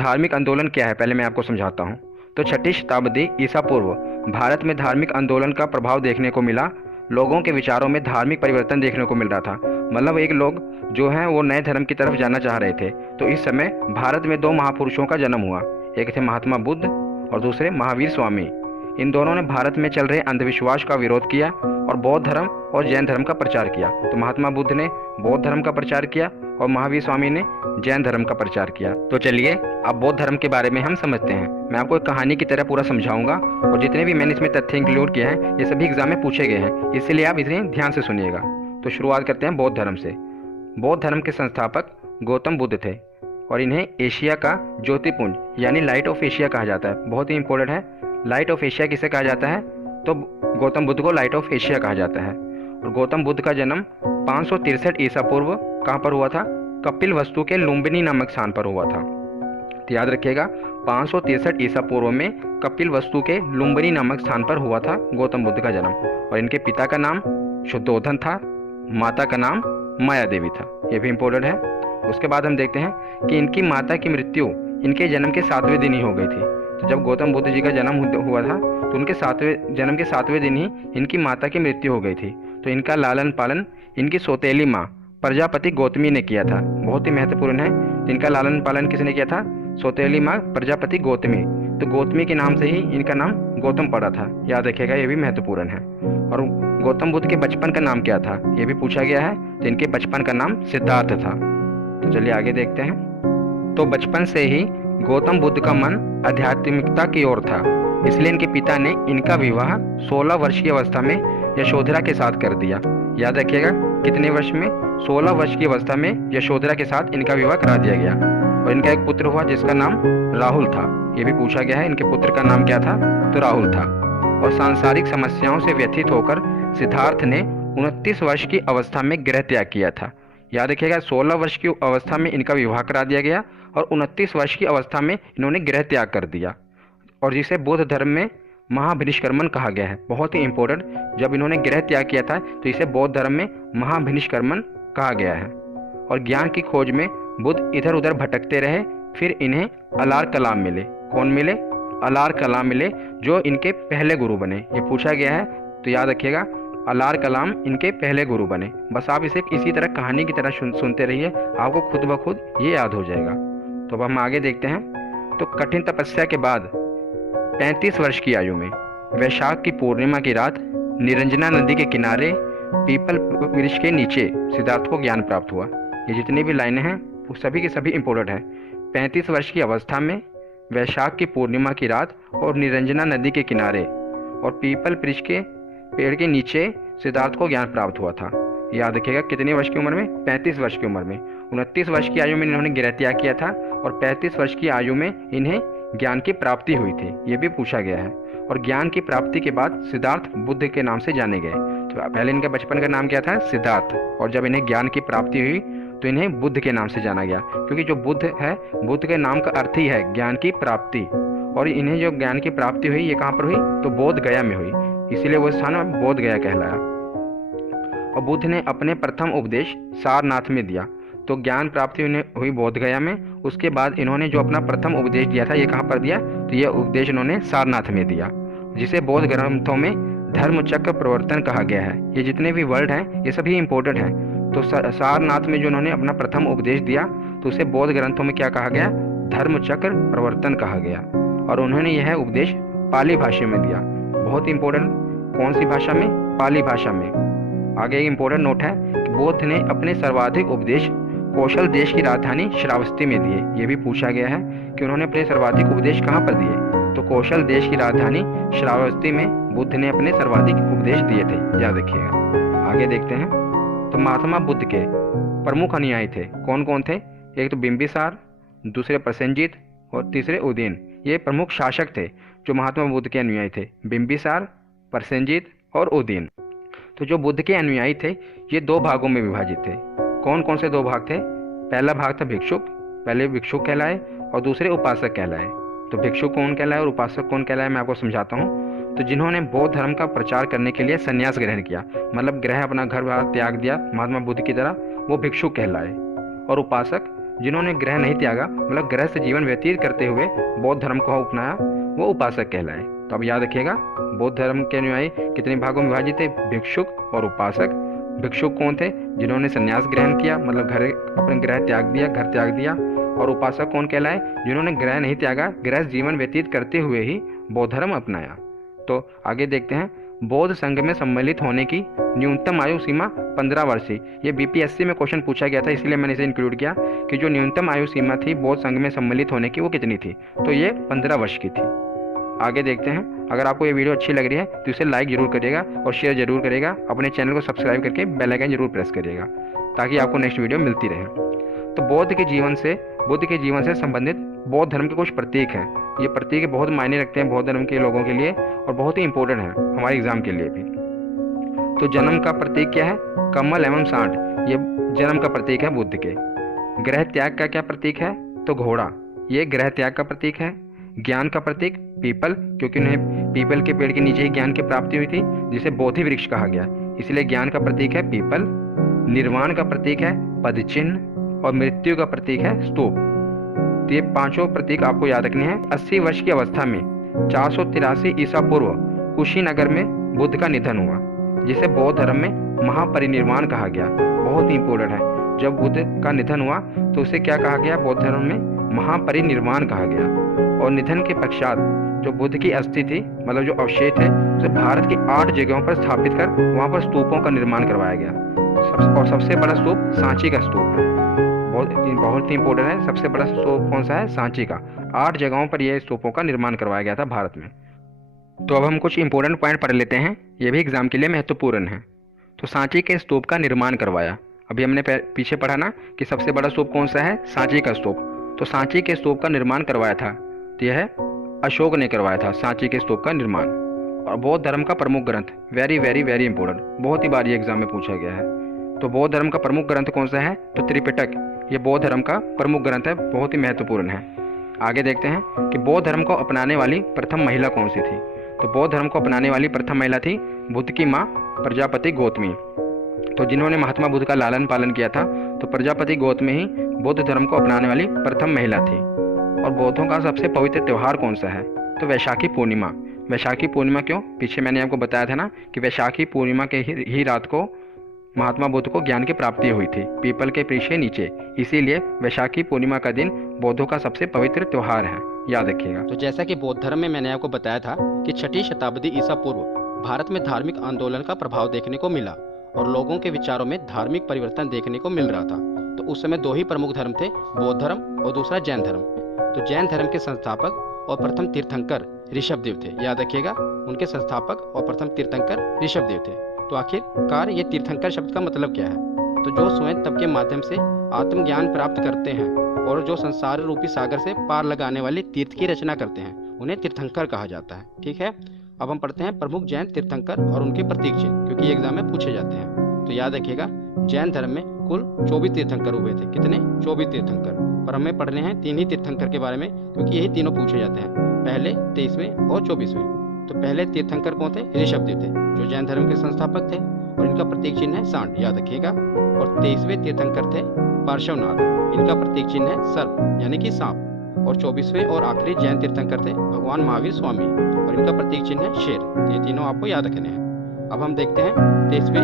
धार्मिक आंदोलन क्या है पहले मैं आपको समझाता हूँ। तो 6ठी शताब्दी ईसा पूर्व भारत में धार्मिक आंदोलन का प्रभाव देखने को मिला। लोगों के विचारों में धार्मिक परिवर्तन देखने को मिल रहा था। मतलब एक लोग जो हैं वो नए धर्म की तरफ जाना चाह रहे थे। तो इस समय भारत में दो महापुरुषों का जन्म हुआ। एक थे महात्मा बुद्ध और दूसरे महावीर स्वामी। इन दोनों ने भारत में चल रहे अंधविश्वास का विरोध किया और बौद्ध धर्म और जैन धर्म का प्रचार किया। तो महात्मा बुद्ध ने बौद्ध धर्म का प्रचार किया और महावीर स्वामी ने जैन धर्म का प्रचार किया। तो चलिए अब बौद्ध धर्म के बारे में हम समझते हैं। मैं आपको एक कहानी की तरह पूरा समझाऊंगा और जितने भी मैंने इसमें तथ्य इंक्लूड किए हैं ये सभी एग्जाम में पूछे गए हैं, इसलिए आप इसे ध्यान से सुनिएगा। तो शुरुआत करते हैं बौद्ध धर्म से। बौद्ध धर्म के संस्थापक गौतम बुद्ध थे और इन्हें एशिया का ज्योतिपुंज यानी लाइट ऑफ एशिया कहा जाता है। बहुत ही इंपॉर्टेंट है, लाइट ऑफ एशिया किसे कहा जाता है? तो गौतम बुद्ध को लाइट ऑफ एशिया कहा जाता है। और गौतम बुद्ध का जन्म 563 ईसा पूर्व कहाँ पर हुआ था? कपिल वस्तु के लुम्बिनी नामक स्थान पर हुआ था। तो याद रखिएगा 563 ईसा पूर्व में कपिल वस्तु के लुम्बिनी नामक स्थान पर हुआ था गौतम बुद्ध का जन्म। और इनके पिता का नाम शुद्धोधन था, माता का नाम माया देवी था। ये भी इम्पोर्टेंट है। उसके बाद हम देखते हैं कि इनकी माता की मृत्यु इनके जन्म के 7वें दिन ही हो गई थी। तो जब गौतम बुद्ध जी का जन्म हुआ था तो उनके जन्म के 7वें दिन ही इनकी माता की मृत्यु हो गई थी। तो इनका लालन पालन इनकी सौतेली माँ प्रजापति गौतमी ने किया था। बहुत ही महत्वपूर्ण है। इनका लालन पालन किसने किया था? सौतेली माँ प्रजापति गौतमी। तो गौतमी के नाम से ही इनका नाम गौतम पड़ा था। याद रखिएगा, ये भी महत्वपूर्ण है। और गौतम बुद्ध के बचपन का नाम क्या था ये भी पूछा गया है। तो इनके बचपन का नाम सिद्धार्थ था। तो चलिए आगे देखते हैं। तो बचपन से ही गौतम बुद्ध का मन आध्यात्मिकता की ओर था, इसलिए इनके पिता ने इनका विवाह 16 वर्ष की अवस्था में यशोधरा के साथ कर दिया। याद रखिएगा कितने वर्ष में? 16 वर्ष की अवस्था में यशोधरा के साथ इनका विवाह करा दिया गया। और इनका एक पुत्र हुआ जिसका नाम राहुल था। ये भी पूछा गया है, इनके पुत्र का नाम क्या था? तो राहुल था। और सांसारिक समस्याओं से व्यथित होकर सिद्धार्थ ने 29 वर्ष की अवस्था में गृह त्याग किया था। याद रखिएगा 16 वर्ष की अवस्था में इनका विवाह करा दिया गया और 29 वर्ष की अवस्था में इन्होंने गृह त्याग कर दिया, और जिसे बौद्ध धर्म में महाभिनिष्क्रमण कहा गया है। बहुत ही इंपॉर्टेंट, जब इन्होंने गृह त्याग किया था तो इसे बौद्ध धर्म में महाभिनिष्क्रमण कहा गया है। और ज्ञान की खोज में बुद्ध इधर उधर भटकते रहे, फिर इन्हें अलार कलाम मिले। कौन मिले? अलार कलाम मिले, जो इनके पहले गुरु बने। ये पूछा गया है, तो याद रखिएगा अलार कलाम इनके पहले गुरु बने। बस आप इसे इसी तरह कहानी की तरह सुनते रहिए, आपको खुद ब खुद ये याद हो जाएगा। तो अब हम आगे देखते हैं। तो कठिन तपस्या के बाद 35 वर्ष की आयु में वैशाख की पूर्णिमा की रात निरंजना नदी के किनारे पीपल वृक्ष के नीचे सिद्धार्थ को ज्ञान प्राप्त हुआ। ये जितनी भी लाइनें हैं वो सभी के सभी इंपॉर्टेंट हैं। 35 वर्ष की अवस्था में वैशाख की पूर्णिमा की रात और निरंजना नदी के किनारे और पीपल वृक्ष के पेड़ के नीचे सिद्धार्थ को ज्ञान प्राप्त हुआ था। याद रखिएगा कितने वर्ष की उम्र में? 35 वर्ष की उम्र में। 29 वर्ष की आयु में इन्होंने गृह त्याग किया था और 35 वर्ष की आयु में इन्हें ज्ञान की प्राप्ति हुई थी। ये भी पूछा गया है। और ज्ञान की प्राप्ति के बाद सिद्धार्थ बुद्ध के नाम से जाने गए। तो पहले इनके बचपन का नाम क्या था? सिद्धार्थ। और जब इन्हें ज्ञान की प्राप्ति हुई तो इन्हें बुद्ध के नाम से जाना गया, क्योंकि जो बुद्ध है, बुद्ध के नाम का अर्थ ही है ज्ञान की प्राप्ति। और इन्हें जो ज्ञान की प्राप्ति हुई ये कहाँ पर हुई? तो बोध गया में हुई, इसीलिए वो स्थान बोध गया कहलाया। और बुद्ध ने अपने प्रथम उपदेश सारनाथ में दिया। तो ज्ञान प्राप्ति उन्हें हुई बोध गया में। उसके बाद इन्होंने जो अपना प्रथम उपदेश दिया था ये कहाँ पर दिया? तो ये उपदेश इन्होंने सारनाथ में दिया, जिसे बौद्ध ग्रंथों में धर्म चक्र प्रवर्तन कहा गया है। ये जितने भी वर्ड हैं ये सभी इंपॉर्टेंट हैं। तो सारनाथ में जो उन्होंने अपना प्रथम उपदेश दिया तो उसे बौद्ध ग्रंथों में क्या कहा गया? धर्म चक्र प्रवर्तन कहा गया। और उन्होंने यह उपदेश पाली भाषा में दिया। बहुत इंपॉर्टेंट, कौन सी भाषा में? पाली भाषा में। आगे एक इंपॉर्टेंट नोट है कि बुद्ध ने अपने सर्वाधिक उपदेश कौशल देश की राजधानी श्रावस्ती में दिए। ये भी पूछा गया है कि उन्होंने अपने सर्वाधिक उपदेश कहाँ पर दिए? तो कौशल देश की राजधानी श्रावस्ती में बुद्ध ने अपने सर्वाधिक उपदेश दिए थे। याद रखिएगा। आगे देखते हैं। तो महात्मा बुद्ध के प्रमुख अनुयायी थे। कौन कौन थे? एक तो बिंबिसार, दूसरे प्रसेनजीत और तीसरे उदयन। ये प्रमुख शासक थे जो महात्मा बुद्ध के अनुयायी थे, बिंबिसार, प्रसेनजीत और उदयन। तो जो बुद्ध के अनुयायी थे ये दो भागों में विभाजित थे। कौन कौन से दो भाग थे? पहला भाग था भिक्षुक, पहले भिक्षुक कहलाए और दूसरे उपासक कहलाए। तो भिक्षुक कौन कहलाए और उपासक कौन कहलाए मैं आपको समझाता हूँ। तो जिन्होंने बौद्ध धर्म का प्रचार करने के लिए संन्यास ग्रहण किया, मतलब ग्रह अपना घर बार त्याग दिया महात्मा बुद्ध की तरह, वो भिक्षुक कहलाए। और उपासक जिन्होंने ग्रह नहीं त्यागा, मतलब ग्रह से जीवन व्यतीत करते हुए बौद्ध धर्म को अपनाया, वो उपासक कहलाए। तो अब याद रखिएगा, बौद्ध धर्म के अनुयायी कितने भागों में विभाजित थे? भिक्षुक और उपासक। भिक्षुक कौन थे? जिन्होंने संन्यास ग्रहण किया, मतलब घर अपने ग्रह त्याग दिया, घर त्याग दिया। और उपासक कौन कहलाए? जिन्होंने ग्रह नहीं त्यागा, ग्रह जीवन व्यतीत करते हुए ही बौद्ध धर्म अपनाया। तो आगे देखते हैं, बौद्ध संघ में सम्मिलित होने की न्यूनतम आयु सीमा 15 वर्ष थी। ये बीपीएससी में क्वेश्चन पूछा गया था, इसलिए मैंने इसे इंक्लूड किया कि जो न्यूनतम आयु सीमा थी बौद्ध संघ में सम्मिलित होने की, वो कितनी थी? तो ये 15 वर्ष की थी। आगे देखते हैं, अगर आपको ये वीडियो अच्छी लग रही है तो इसे लाइक जरूर करिएगा और शेयर जरूर करिएगा। अपने चैनल को सब्सक्राइब करके बेल आइकन जरूर प्रेस करिएगा ताकि आपको नेक्स्ट वीडियो मिलती रहे। तो बुद्ध के जीवन से संबंधित बौद्ध धर्म के कुछ प्रतीक हैं। ये प्रतीक बहुत मायने रखते हैं बौद्ध धर्म के लोगों के लिए और बहुत ही इंपॉर्टेंट है हमारे एग्जाम के लिए भी। तो जन्म का प्रतीक क्या है? कमल एवं सांड, ये जन्म का प्रतीक है बुद्ध के। ग्रह त्याग का क्या प्रतीक है? तो घोड़ा, ये ग्रह त्याग का प्रतीक है। ज्ञान का प्रतीक पीपल, क्योंकि उन्हें पीपल के पेड़ के नीचे ही ज्ञान की प्राप्ति हुई थी, जिसे बोधि वृक्ष कहा गया, इसलिए ज्ञान का प्रतीक है पीपल। निर्वाण का प्रतीक है पदचिन्ह और मृत्यु का प्रतीक है स्तूप। तो ये पांचों प्रतीक आपको याद रखने हैं। 80 वर्ष की अवस्था में 483 ईसा पूर्व कुशीनगर में बुद्ध का निधन हुआ, जिसे बौद्ध धर्म में महापरिनिर्वाण कहा गया। बहुत ही इंपॉर्टेंट है, जब बुद्ध का निधन हुआ तो उसे क्या कहा गया? बौद्ध धर्म में महापरिनिर्वाण कहा गया। और निधन के पश्चात जो बुद्ध की अस्थि थी, मतलब जो अवशेष थे, उसे भारत की 8 जगहों पर स्थापित कर वहां पर स्तूपों का निर्माण करवाया गया। और सबसे बड़ा स्तूप सांची का स्तूप है, बहुत ही इंपॉर्टेंट है। सबसे बड़ा स्तूप कौन सा है? सांची का। 8 जगहों पर यह स्तूपों का निर्माण करवाया गया था भारत में। तो अब हम कुछ इंपॉर्टेंट पॉइंट पढ़ लेते हैं, ये भी एग्जाम के लिए महत्वपूर्ण है। तो सांची के स्तूप का निर्माण करवाया, अभी हमने पीछे पढ़ा ना कि सबसे बड़ा स्तूप कौन सा है? सांची का स्तूप। तो सांची के स्तूप का निर्माण करवाया था, तो यह अशोक ने करवाया था सांची के स्तूप का निर्माण। और बौद्ध धर्म का प्रमुख ग्रंथ, वेरी वेरी वेरी इंपॉर्टेंट, बहुत ही बार ये एग्जाम में पूछा गया है। तो बौद्ध धर्म का प्रमुख ग्रंथ कौन सा है? तो त्रिपिटक, ये बौद्ध धर्म का प्रमुख ग्रंथ है, बहुत ही महत्वपूर्ण है। आगे देखते हैं कि बौद्ध धर्म को अपनाने वाली प्रथम महिला कौन सी थी? तो बौद्ध धर्म को अपनाने वाली प्रथम महिला थी बुद्ध की माँ प्रजापति गौतमी। तो जिन्होंने महात्मा बुद्ध का लालन पालन किया था, तो प्रजापति गौतमी ही बौद्ध धर्म को अपनाने वाली प्रथम महिला थी। और बौद्धों का सबसे पवित्र त्यौहार कौन सा है? तो वैशाखी पूर्णिमा। वैशाखी पूर्णिमा क्यों? पीछे मैंने आपको बताया था ना कि वैशाखी पूर्णिमा के ही रात को महात्मा बुद्ध को ज्ञान की प्राप्ति हुई थी पीपल के वृक्ष के नीचे, इसीलिए वैशाखी पूर्णिमा का दिन बौद्धों का सबसे पवित्र त्यौहार है, याद रखिएगा। तो जैसा कि बौद्ध धर्म में मैंने आपको बताया था कि 6ठी शताब्दी ईसा पूर्व भारत में धार्मिक आंदोलन का प्रभाव देखने को मिला और लोगों के विचारों में धार्मिक परिवर्तन देखने को मिल रहा था। तो उस समय 2 ही प्रमुख धर्म थे, बौद्ध धर्म और दूसरा जैन धर्म। तो जैन धर्म के संस्थापक और प्रथम तीर्थंकर ऋषभदेव थे, याद रखिएगा, उनके संस्थापक और प्रथम तीर्थंकर ऋषभदेव थे। तो आखिरकार ये तीर्थंकर शब्द का मतलब क्या है? तो जो स्वयं तप के माध्यम से आत्मज्ञान प्राप्त करते हैं और जो संसार रूपी सागर से पार लगाने वाले तीर्थ की रचना करते हैं, उन्हें तीर्थंकर कहा जाता है। ठीक है, अब हम पढ़ते हैं प्रमुख जैन तीर्थंकर और उनके प्रतीक चिन्ह, क्योंकि ये एग्जाम में पूछे जाते हैं। तो याद रखिएगा, जैन धर्म में कुल 24 तीर्थंकर हुए थे। कितने? 24 तीर्थंकर। पर हमें पढ़ने हैं 3 ही तीर्थंकर के बारे में, क्योंकि यही तीनों पूछे जाते हैं, पहले, 23वें और 24वें। तो पहले तीर्थंकर कौन थे? ऋषभदेव थे, जो जैन धर्म के संस्थापक थे और इनका प्रतीक चिन्ह है सांड, याद रखिएगा। और 23वें तीर्थंकर थे पार्श्वनाथ, इनका प्रतीक चिन्ह है सर्प यानी कि सांप। और 24वें और आखिरी जैन तीर्थंकर थे भगवान महावीर स्वामी और इनका प्रतीक चिन्ह है शेर। ये तीनों आपको याद रखने हैं। अब हम देखते हैं 23वें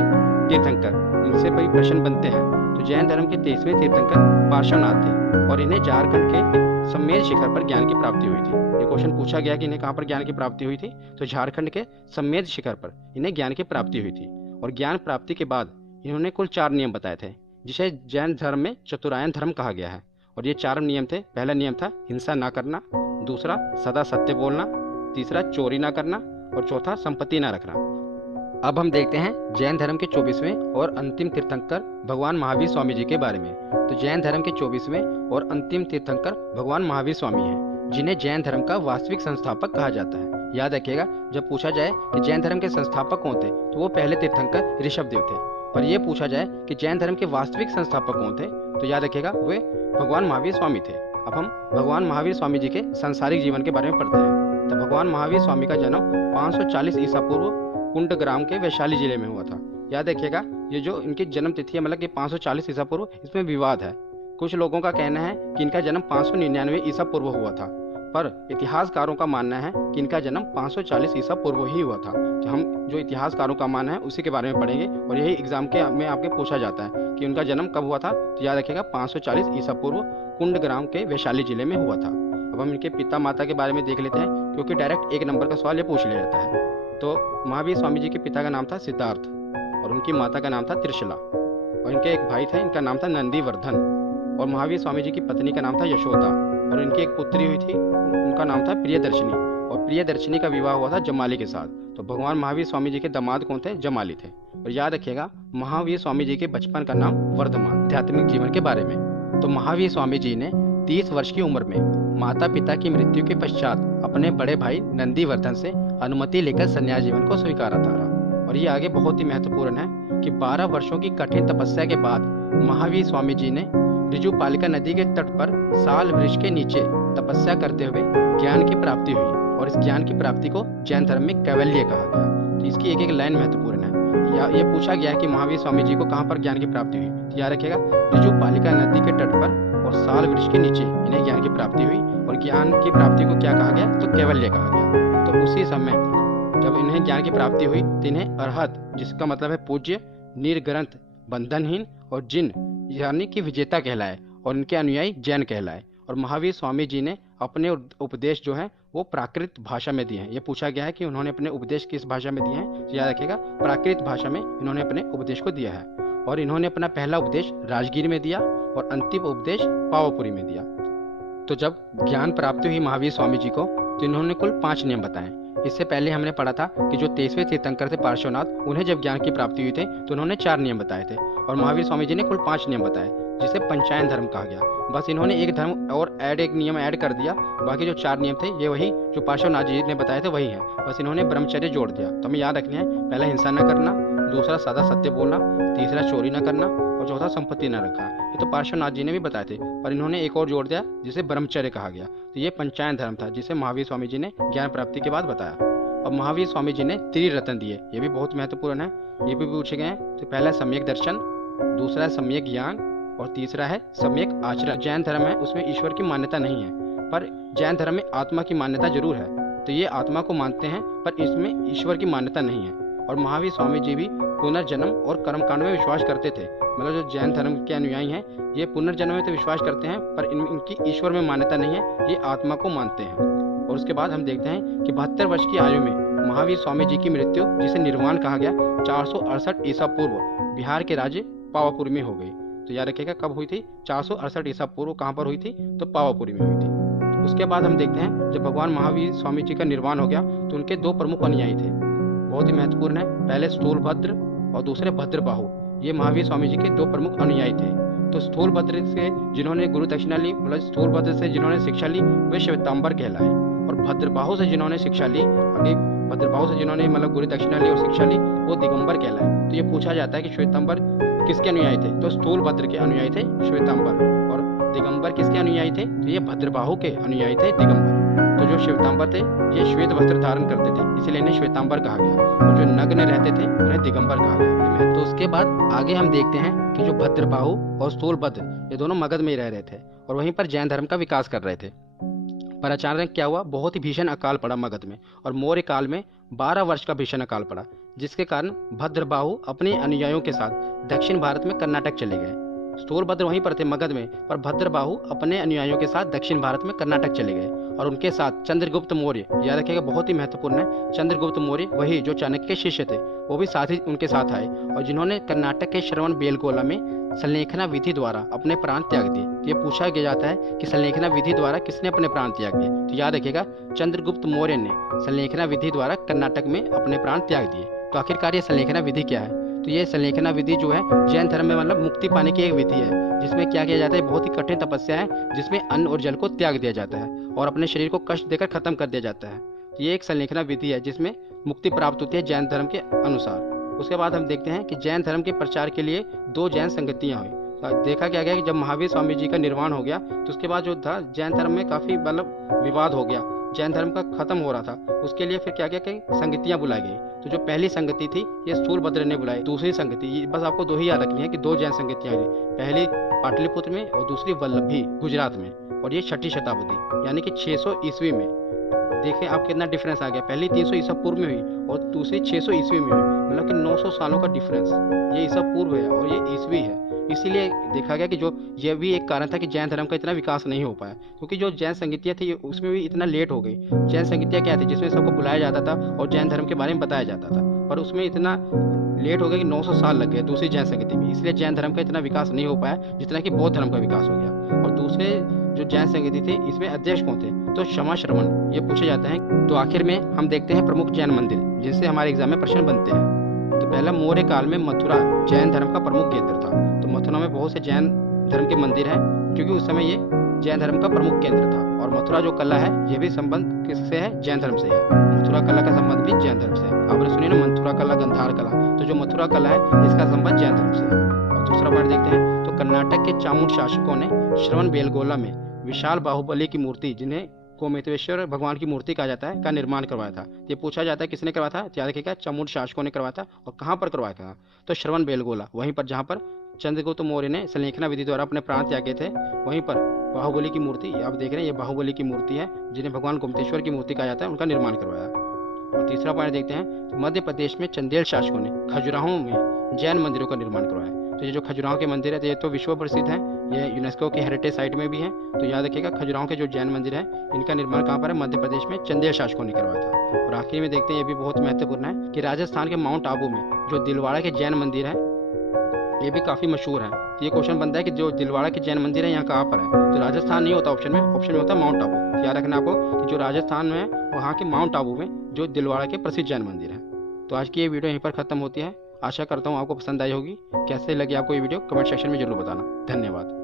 तीर्थंकर, इनसे कई प्रश्न बनते हैं। तो जैन धर्म के 23वें तीर्थंकर पार्श्वनाथ थे और इन्हें झारखंड के सम्मेद शिखर पर ज्ञान की प्राप्ति हुई थी। ये क्वेश्चन पूछा गया कि इन्हें कहाँ पर ज्ञान की प्राप्ति हुई थी? तो झारखंड के सम्मेद शिखर पर इन्हें ज्ञान की प्राप्ति हुई थी। और ज्ञान प्राप्ति के बाद इन्होंने कुल 4 नियम बताए थे, जिसे जैन धर्म में चतुरायन धर्म कहा गया है। और ये 4 नियम थे। पहला नियम था हिंसा ना करना, दूसरा सदा सत्य बोलना, तीसरा चोरी ना करना और चौथा संपत्ति ना रखना। अब हम देखते हैं जैन धर्म के 24वें और अंतिम तीर्थंकर भगवान महावीर स्वामी जी के बारे में। तो जैन धर्म के 24वें और अंतिम तीर्थंकर भगवान महावीर स्वामी हैं, जिन्हें जैन धर्म का वास्तविक संस्थापक कहा जाता है। याद रखिएगा, जब पूछा जाए कि जैन धर्म के संस्थापक कौन थे, तो वो पहले तीर्थंकर ऋषभदेव थे। पर यह पूछा जाए कि जैन धर्म के वास्तविक संस्थापक कौन थे, तो याद रखिएगा, वे भगवान महावीर स्वामी थे। अब हम भगवान महावीर स्वामी जी के सांसारिक जीवन के बारे में पढ़ते हैं। तो भगवान महावीर स्वामी का जन्म 540 ईसा पूर्व कुंड ग्राम के वैशाली जिले में हुआ था। याद रखिएगा, ये जो इनकी जन्म तिथि है, मतलब कि 540 ईसा पूर्व, इसमें विवाद है कुछ लोगों का कहना है कि इनका जन्म 599 ईसा पूर्व हुआ था, पर इतिहासकारों का मानना है कि इनका जन्म 540 ईसा पूर्व ही हुआ था। तो हम जो इतिहासकारों का मानना है उसी के बारे में पढ़ेंगे, और यही एग्जाम के में आपके पूछा जाता है कि उनका जन्म कब हुआ था। तो याद रखिएगा 540 ईसा पूर्व कुंडग्राम के वैशाली जिले में हुआ था। अब हम इनके पिता माता के बारे में देख लेते हैं, क्योंकि डायरेक्ट 1 नंबर का सवाल ये पूछ लिया जाता है। तो महावीर स्वामी जी के पिता का नाम था सिद्धार्थ और उनकी माता का नाम था त्रिशला, और इनके एक भाई थे, इनका नाम था नंदीवर्धन, और महावीर स्वामी जी की पत्नी का नाम था यशोदा, और इनकी एक पुत्री हुई थी, उनका नाम था प्रियदर्शनी, और प्रियदर्शनी का विवाह हुआ था जमाली के साथ। तो भगवान महावीर स्वामी जी के दामाद कौन थे? जमाली थे। और याद रखिएगा महावीर स्वामी जी के बचपन का नाम वर्धमान। आध्यात्मिक जीवन के बारे में, तो महावीर स्वामी जी ने 30 वर्ष की उम्र में माता पिता की मृत्यु के पश्चात अपने बड़े भाई नंदीवर्धन से अनुमति लेकर संन्यास जीवन को स्वीकारा था। और ये आगे बहुत ही महत्वपूर्ण है कि 12 वर्षों की कठिन तपस्या के बाद महावीर स्वामी जी ने ऋजुपालिका नदी के तट पर साल वृक्ष के नीचे तपस्या करते हुए ज्ञान की प्राप्ति हुई, और इस ज्ञान की प्राप्ति को जैन धर्म में कैवल्य कहा गया। तो इसकी एक एक लाइन महत्वपूर्ण है। ये पूछा गया है कि महावीर स्वामी जी को कहाँ पर ज्ञान की प्राप्ति हुई। तो याद रखिएगा ऋजुपालिका नदी के तट पर और साल वृक्ष के नीचे इन्हें ज्ञान की प्राप्ति हुई, और ज्ञान की प्राप्ति को क्या कहा गया? तो कैवल्य कहा गया। तो उसी समय जब इन्हें ज्ञान की प्राप्ति हुई तो इन्हें अरहत, जिसका मतलब है पूज्य, निर्ग्रंथ, बंधनहीन और जिन यानी कि विजेता कहलाए, और इनके अनुयायी जैन कहलाए। और महावीर स्वामी जी ने अपने उपदेश जो है वो प्राकृत भाषा में दिए हैं। ये पूछा गया है कि उन्होंने अपने उपदेश किस भाषा में दिए हैं। तो याद रखिएगा प्राकृत भाषा में इन्होंने अपने उपदेश को दिया है, और इन्होंने अपना पहला उपदेश राजगीर में दिया और अंतिम उपदेश पावापुरी में दिया। तो जब ज्ञान प्राप्ति हुई महावीर स्वामी जी को तो इन्होंने कुल 5 नियम बताए। इससे पहले हमने पढ़ा था कि जो 23वें तीर्थंकर थे पार्श्वनाथ, उन्हें जब ज्ञान की प्राप्ति हुई थी तो उन्होंने 4 नियम बताए थे, और महावीर स्वामी जी ने कुल 5 नियम बताए, जिसे पंचायन धर्म कहा गया। बस इन्होंने एक धर्म और एक नियम ऐड कर दिया, बाकी जो 4 नियम थे ये वही जो पार्श्वनाथ जी ने बताए थे वही है, बस इन्होंने ब्रह्मचर्य जोड़ दिया। तो हमें याद रखना है, पहला हिंसा न करना, दूसरा सादा सत्य बोलना, तीसरा चोरी न करना, और चौथा संपत्ति न रखना। ये तो पार्श्वनाथ जी ने भी बताए थे, पर इन्होंने एक और जोड़ दिया जिसे ब्रह्मचर्य कहा गया। तो ये पंचायन धर्म था जिसे महावीर स्वामी जी ने ज्ञान प्राप्ति के बाद बताया। अब महावीर स्वामी जी ने त्रिरत्न दिए, ये भी बहुत महत्वपूर्ण है, ये भी पूछे गए हैं। तो पहला है सम्यक दर्शन, दूसरा है सम्यक ज्ञान, और तीसरा है सम्यक आचरण। जैन धर्म है उसमें ईश्वर की मान्यता नहीं है, पर जैन धर्म में आत्मा की मान्यता जरूर है। तो ये आत्मा को मानते हैं पर इसमें ईश्वर की मान्यता नहीं है। और महावीर स्वामी जी भी पुनर्जन्म और कर्मकांड में विश्वास करते थे। मतलब जो जैन धर्म के अनुयायी हैं ये पुनर्जन्म में तो विश्वास करते हैं, पर इनकी ईश्वर में मान्यता नहीं है, ये आत्मा को मानते हैं। और उसके बाद हम देखते हैं कि 72 वर्ष की आयु में महावीर स्वामी जी की मृत्यु, जिसे निर्वाण कहा गया, 468 ईसा पूर्व बिहार के राज्य पावापुरी में हो गई। तो याद रखिएगा कब हुई थी? 468 ईसा पूर्व कहाँ पर हुई थी? तो पावापुरी में हुई थी। उसके बाद हम देखते हैं जब भगवान महावीर स्वामी जी का निर्वाण हो गया तो उनके 2 प्रमुख अनुयायी थे, बहुत ही महत्वपूर्ण है। पहले स्थूलभद्र और दूसरे भद्रबाहु, ये महावीर स्वामी जी के 2 प्रमुख अनुयायी थे। तो स्थूलभद्र से जिन्होंने गुरु दक्षिणा ली, मतलब स्थूलभद्र से जिन्होंने शिक्षा ली वे श्वेतांबर कहलाए, और भद्रबाहु से जिन्होंने शिक्षा ली, आगे भद्रबाहु से जिन्होंने मतलब गुरु दक्षिणा ली और शिक्षा ली वो दिगंबर कहलाए। तो ये पूछा जाता है कि श्वेतांबर किसके अनुयायी थे? तो स्थूलभद्र के अनुयायी थे श्वेतांबर, और दिगंबर किसके अनुयायी थे? तो ये भद्रबाहु के अनुयायी थे दिगंबर। तो जो श्वेतांबर थे ये श्वेत वस्त्र धारण करते थे, इसलिए इन्हें श्वेतांबर कहा गया, और जो नग्न रहते थे उन्हें दिगंबर कहा गया। तो उसके बाद आगे हम देखते हैं कि जो भद्रबाहु और स्थूलभद्र ये दोनों मगध में ही रह रहे थे और वहीं पर जैन धर्म का विकास कर रहे थे। पर अचानक क्या हुआ? बहुत ही भीषण अकाल पड़ा मगध में, और मौर्य काल में 12 वर्ष का भीषण अकाल पड़ा, जिसके कारण भद्रबाहु अपने अनुयायियों के साथ दक्षिण भारत में कर्नाटक चले गए। स्थूलभद्र वहीं पर थे मगध में, पर भद्रबाहु अपने अनुयायियों के साथ दक्षिण भारत में कर्नाटक चले गए, और उनके साथ चंद्रगुप्त मौर्य, याद रखिएगा बहुत ही महत्वपूर्ण है, चंद्रगुप्त मौर्य वही जो चाणक्य के शिष्य थे वो भी साथ ही उनके साथ आए, और जिन्होंने कर्नाटक के श्रवण बेलगोला में संलेखना विधि द्वारा अपने प्राण त्याग दिए। तो ये पूछा गया जाता है कि संलेखना विधि द्वारा किसने अपने प्राण त्याग दिए? तो याद रखिएगा चंद्रगुप्त मौर्य ने संलेखना विधि द्वारा कर्नाटक में अपने प्राण त्याग दिए। तो आखिरकार ये संलेखना विधि क्या है? तो ये संलेखना विधि जो है जैन धर्म में मतलब मुक्ति पाने की एक विधि है, जिसमें क्या किया जाता है? बहुत ही कठिन तपस्या है जिसमें अन्न और जल को त्याग दिया जाता है और अपने शरीर को कष्ट देकर खत्म कर दिया जाता है। तो ये एक संलेखना विधि है जिसमें मुक्ति प्राप्त होती है जैन धर्म के अनुसार। उसके बाद हम देखते हैं कि जैन धर्म के प्रचार के लिए 2 जैन संगतियां हुई। तो देखा क्या गया कि जब महावीर स्वामी जी का निर्वाण हो गया तो उसके बाद जो था जैन धर्म में काफी मतलब विवाद हो गया, जैन धर्म का खत्म हो रहा था, उसके लिए फिर क्या किया कि संगतियाँ बुलाई गई। तो जो पहली संगति थी ये सूरभद्र ने बुलाई, दूसरी संगति, ये बस आपको दो ही याद रखनी है कि दो जैन संगतियाँ हैं, पहली पाटलिपुत्र में और दूसरी वल्लभी गुजरात में, और ये 6ठी शताब्दी यानी कि 600 ईस्वी में। देखिए आप कितना डिफरेंस आ गया, पहली 300 ईसा पूर्व में हुई और दूसरी 600 ईस्वी में हुई, मतलब कि 900 सालों का डिफरेंस। ये ईसा पूर्व है और ये ईस्वी है। इसीलिए देखा गया कि जो ये भी एक कारण था कि जैन धर्म का इतना विकास नहीं हो पाया, क्योंकि जो जैन संगतियाँ थी उसमें भी इतना लेट हो गई। जैन संगतियाँ क्या थी, जिसमें सबको बुलाया जाता था और जैन धर्म के बारे में बताया जाता था, पर उसमें इतना लेट हो गया कि 900 साल लग गए दूसरी जैन संगति में। इसलिए जैन धर्म का इतना विकास नहीं हो पाया जितना कि बौद्ध धर्म का विकास हो गया। और दूसरे जो जैन संगति थे इसमें अध्यक्ष कौन थे, तो क्षमा श्रवण ये पूछे जाते हैं। तो आखिर में हम देखते हैं प्रमुख जैन मंदिर जिनसे हमारे एग्जाम में प्रश्न बनते हैं। तो पहला, मौर्य काल में मथुरा जैन धर्म का प्रमुख केंद्र था। तो मथुरा में बहुत से जैन धर्म के मंदिर हैं, क्योंकि उस समय ये जैन धर्म का प्रमुख केंद्र था। और मथुरा जो कला है ये भी संबंध किससे है, जैन धर्म से है। मथुरा कला का संबंध भी जैन धर्म से है। आपने सुनी ना मथुरा कला, गंधार कला, तो जो मथुरा कला है इसका संबंध जैन धर्म से है। और दूसरा पॉइंट देखते हैं, तो कर्नाटक के चामुंड शासकों ने श्रवण बेलगोला में विशाल बाहुबली की मूर्ति, जिन्हें गोमेश्वर भगवान की मूर्ति कहा जाता है, का निर्माण करवाया था। ये पूछा जाता है किसने करवाया था, याद रखिएगा चामुंड शासकों ने करवाया था। और कहाँ पर करवाया था, तो श्रवण बेलगोला, वहीं पर जहाँ पर चंद्रगुप्त मौर्य ने संलेखना विधि द्वारा अपने प्राण त्यागे थे, वहीं पर बाहुबली की मूर्ति, आप देख रहे हैं ये बाहुबली की मूर्ति है, जिन्हें भगवान गोमेश्वर की मूर्ति कहा जाता है, उनका निर्माण करवाया। और तीसरा पॉइंट देखते हैं, तो मध्य प्रदेश में चंदेल शासकों ने खजुराहो में जैन मंदिरों का निर्माण करवाया। तो ये जो खजुराहो के मंदिर है तो ये तो विश्व प्रसिद्ध है, ये यूनेस्को के हेरिटेज साइट में भी है। तो याद रखिएगा खजुराहो के जो जैन मंदिर है इनका निर्माण कहाँ पर है, मध्य प्रदेश में चंदेल शासकों ने करवाया था। और आखिर में देखते हैं, ये भी बहुत महत्वपूर्ण है कि राजस्थान के माउंट आबू में जो दिलवाड़ा के जैन मंदिर है ये भी काफ़ी मशहूर है। तो ये क्वेश्चन बनता है कि जो दिलवाड़ा के जैन मंदिर है यहाँ कहाँ पर है, तो राजस्थान नहीं होता ऑप्शन में होता है माउंट आबू। तो याद रखना आपको कि जो राजस्थान में है वहाँ के माउंट आबू में जो दिलवाड़ा के प्रसिद्ध जैन मंदिर है। तो आज की ये वीडियो यहीं पर खत्म होती है। आशा करता हूँ आपको पसंद आई होगी। कैसे लगी आपको ये वीडियो कमेंट सेक्शन में जरूर बताना। धन्यवाद।